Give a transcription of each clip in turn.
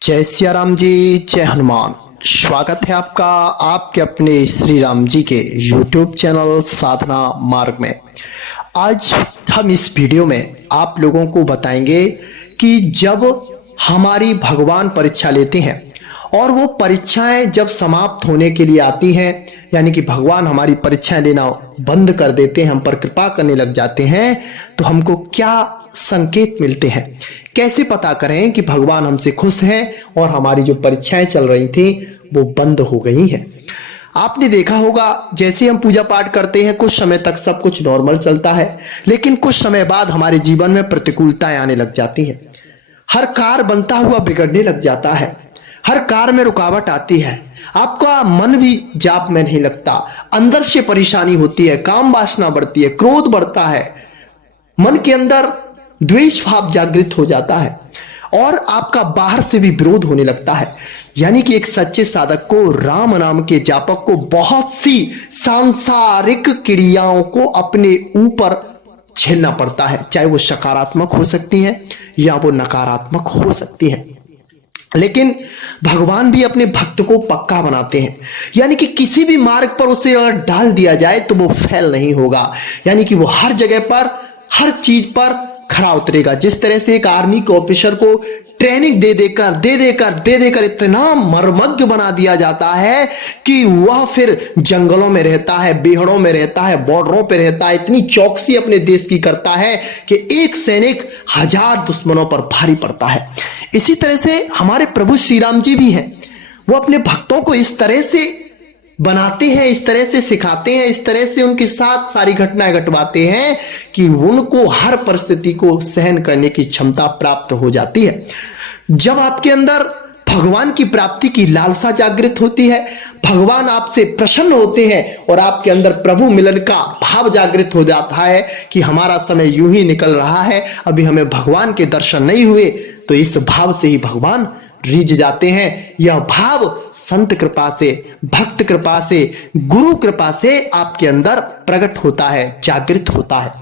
जय सिया राम जी, जय हनुमान। स्वागत है आपका आपके अपने श्री राम जी के YouTube चैनल साधना मार्ग में। आज हम इस वीडियो में आप लोगों को बताएंगे कि जब हमारी भगवान परीक्षा लेते हैं और वो परीक्षाएं जब समाप्त होने के लिए आती हैं, यानी कि भगवान हमारी परीक्षाएं लेना बंद कर देते हैं, हम पर कृपा करने लग जाते हैं, तो हमको क्या संकेत मिलते हैं, कैसे पता करें कि भगवान हमसे खुश हैं और हमारी जो परीक्षाएं चल रही थी वो बंद हो गई हैं। आपने देखा होगा, जैसे हम पूजा पाठ करते हैं कुछ समय तक सब कुछ नॉर्मल चलता है, लेकिन कुछ समय बाद हमारे जीवन में प्रतिकूलताएं आने लग जाती हैं। हर कार्य बनता हुआ बिगड़ने लग जाता है, हर कार्य में रुकावट आती है, आपका मन भी जाप में नहीं लगता, अंदर से परेशानी होती है, काम वासना बढ़ती है, क्रोध बढ़ता है, मन के अंदर द्वेष भाव जागृत हो जाता है और आपका बाहर से भी विरोध होने लगता है। यानी कि एक सच्चे साधक को, राम नाम के जापक को बहुत सी सांसारिक क्रियाओं को अपने ऊपर झेलना पड़ता है, चाहे वो सकारात्मक हो सकती हैं या वो नकारात्मक हो सकती हैं। लेकिन भगवान भी अपने भक्त को पक्का बनाते हैं, यानी कि किसी भी मार्ग पर उसे अगर डाल दिया जाए तो वो फेल नहीं होगा, यानी कि वो हर जगह पर, हर चीज पर खरा उतरेगा। जिस तरह से एक आर्मी के ऑफिसर को ट्रेनिंग दे देकर इतना मर्मज्ञ बना दिया जाता है कि वह फिर जंगलों में रहता है, बेहड़ों में रहता है, बॉर्डरों पे रहता है, इतनी चौकसी अपने देश की करता है कि एक सैनिक 1000 दुश्मनों पर भारी पड़ता है। इसी तरह से हमारे प्रभु श्री राम जी भी हैं, वो अपने भक्तों को इस तरह से बनाते हैं, इस तरह से सिखाते हैं, इस तरह से उनके साथ सारी घटनाएं घटवाते हैं कि उनको हर परिस्थिति को सहन करने की क्षमता प्राप्त हो जाती है। जब आपके अंदर भगवान की प्राप्ति की लालसा जागृत होती है, भगवान आपसे प्रसन्न होते हैं और आपके अंदर प्रभु मिलन का भाव जागृत हो जाता है कि हमारा समय यूं ही निकल रहा है, अभी हमें भगवान के दर्शन नहीं हुए, तो इस भाव से ही भगवान रीझ जाते हैं। यह भाव संत कृपा से, भक्त कृपा से, गुरु कृपा से आपके अंदर प्रकट होता है, जागृत होता है।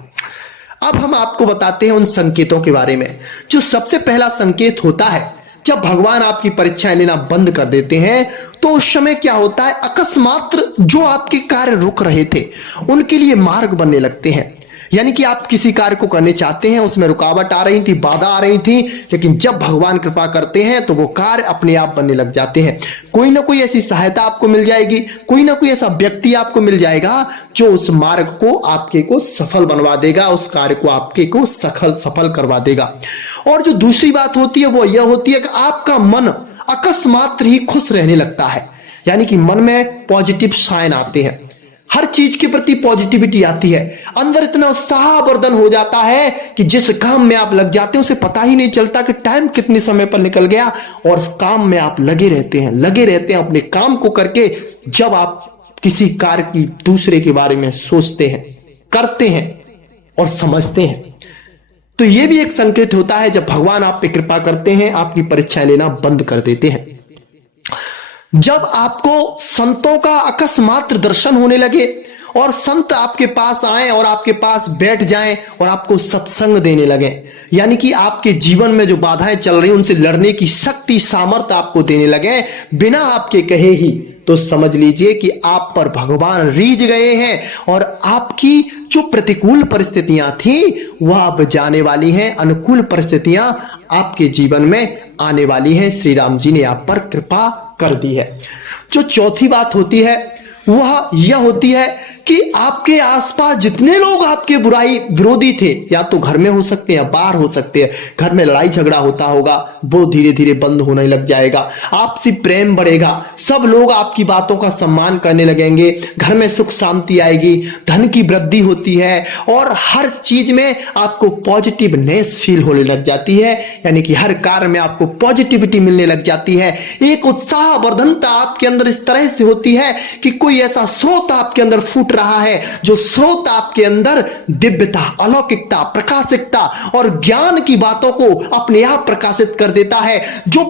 अब हम आपको बताते हैं उन संकेतों के बारे में। जो सबसे पहला संकेत होता है, जब भगवान आपकी परीक्षाएं लेना बंद कर देते हैं तो उस समय क्या होता है, अकस्मात जो आपके कार्य रुक रहे थे उनके लिए मार्ग बनने लगते हैं। यानी कि आप किसी कार्य को करने चाहते हैं, उसमें रुकावट आ रही थी, बाधा आ रही थी, लेकिन जब भगवान कृपा करते हैं तो वो कार्य अपने आप बनने लग जाते हैं। कोई ना कोई ऐसी सहायता आपको मिल जाएगी, कोई ना कोई ऐसा व्यक्ति आपको मिल जाएगा जो उस मार्ग को आपके को सफल बनवा देगा, उस कार्य को आपके को सफल करवा देगा। और जो दूसरी बात होती है वो यह होती है कि आपका मन अकस्मात ही खुश रहने लगता है, यानी कि मन में पॉजिटिव साइन आते हैं, हर चीज के प्रति पॉजिटिविटी आती है, अंदर इतना उत्साहवर्धन हो जाता है कि जिस काम में आप लग जाते हैं उसे पता ही नहीं चलता कि टाइम कितने समय पर निकल गया, और उस काम में आप लगे रहते हैं अपने काम को करके। जब आप किसी कार्य की दूसरे के बारे में सोचते हैं, करते हैं और समझते हैं, तो यह भी एक संकेत होता है जब भगवान आप पे कृपा करते हैं, आपकी परीक्षाएं लेना बंद कर देते हैं। जब आपको संतों का अकस्मात दर्शन होने लगे और संत आपके पास आए और आपके पास बैठ जाएं और आपको सत्संग देने लगे, यानी कि आपके जीवन में जो बाधाएं चल रही उनसे लड़ने की शक्ति, सामर्थ्य आपको देने लगे बिना आपके कहे ही, तो समझ लीजिए कि आप पर भगवान रीझ गए हैं और आपकी जो प्रतिकूल परिस्थितियां थी वह अब जाने वाली हैं, अनुकूल परिस्थितियां आपके जीवन में आने वाली हैं। श्री राम जी ने आप पर कृपा कर दी है। जो चौथी बात होती है वह यह होती है कि आपके आसपास जितने लोग आपके बुराई विरोधी थे, या तो घर में हो सकते हैं या बाहर हो सकते हैं, घर में लड़ाई झगड़ा होता होगा, वो धीरे धीरे बंद होने लग जाएगा, आपसी प्रेम बढ़ेगा, सब लोग आपकी बातों का सम्मान करने लगेंगे, घर में सुख शांति आएगी, धन की वृद्धि होती है और हर चीज में आपको पॉजिटिवनेस फील होने लग जाती है, यानी कि हर कार्य में आपको पॉजिटिविटी मिलने लग जाती है। एक उत्साहवर्धनता आपके अंदर इस तरह से होती है कि कोई ऐसा स्रोत आपके अंदर फूट रहा है, जो स्रोत आपके अंदर दिव्यता, अलौकिकता, प्रकाशिकता और ज्ञान की बातों को अपने आप प्रकाशित कर देता है, जो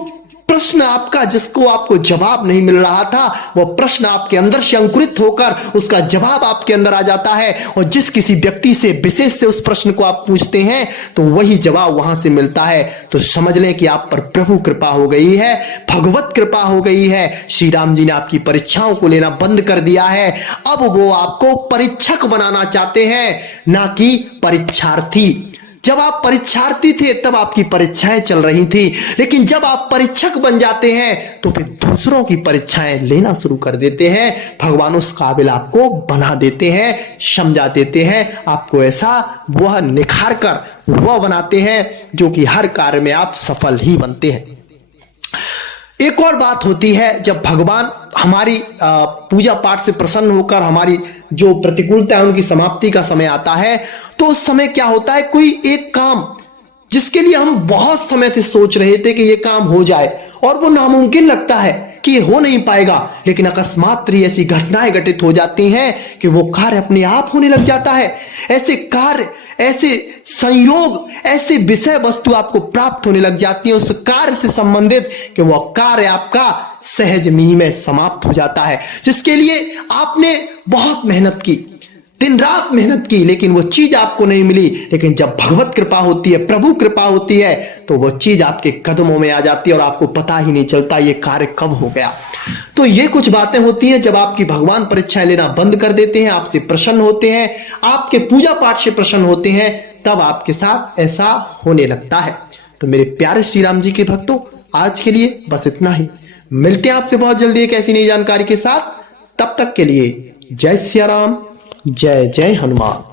प्रश्न आपका जिसको आपको जवाब नहीं मिल रहा था, वह प्रश्न आपके अंदर से अंकुरित होकर उसका जवाब आपके अंदर आ जाता है। और जिस किसी व्यक्ति से विशेष से उस प्रश्न को आप पूछते हैं तो वही जवाब वहां से मिलता है। तो समझ लें कि आप पर प्रभु कृपा हो गई है, भगवत कृपा हो गई है। श्री राम जी ने आपकी परीक्षाओं को लेना बंद कर दिया है। अब वो आपको परीक्षक बनाना चाहते हैं, ना कि परीक्षार्थी। जब आप परीक्षार्थी थे तब आपकी परीक्षाएं चल रही थी, लेकिन जब आप परीक्षक बन जाते हैं तो फिर दूसरों की परीक्षाएं लेना शुरू कर देते हैं। भगवान उस काबिल आपको बना देते हैं, समझा देते हैं, आपको ऐसा वह निखार कर वह बनाते हैं जो कि हर कार्य में आप सफल ही बनते हैं। एक और बात होती है, जब भगवान हमारी पूजा पाठ से प्रसन्न होकर हमारी जो प्रतिकूलता है उनकी समाप्ति का समय आता है, तो उस समय क्या होता है, कोई एक काम जिसके लिए हम बहुत समय से सोच रहे थे कि ये काम हो जाए और वो नामुमकिन लगता है कि ये हो नहीं पाएगा, लेकिन अकस्मात ऐसी घटनाएं घटित हो जाती हैं कि वो कार्य अपने आप होने लग जाता है। ऐसे कार्य, ऐसे संयोग, ऐसे विषय वस्तु आपको प्राप्त होने लग जाती है उस कार्य से संबंधित कि वह कार्य आपका सहज ही में समाप्त हो जाता है, जिसके लिए आपने बहुत मेहनत की, दिन रात मेहनत की, लेकिन वो चीज आपको नहीं मिली। लेकिन जब भगवत कृपा होती है, प्रभु कृपा होती है, तो वो चीज आपके कदमों में आ जाती है और आपको पता ही नहीं चलता ये कार्य कब हो गया। तो ये कुछ बातें होती हैं जब आपकी भगवान परीक्षाएं लेना बंद कर देते हैं, आपसे प्रसन्न होते हैं, आपके पूजा पाठ से प्रसन्न होते हैं, तब आपके साथ ऐसा होने लगता है। तो मेरे प्यारे श्री राम जी के भक्तों, आज के लिए बस इतना ही। मिलते हैं आपसे बहुत जल्दी एक ऐसी नई जानकारी के साथ। तब तक के लिए जय सिया राम, जय जय हनुमान।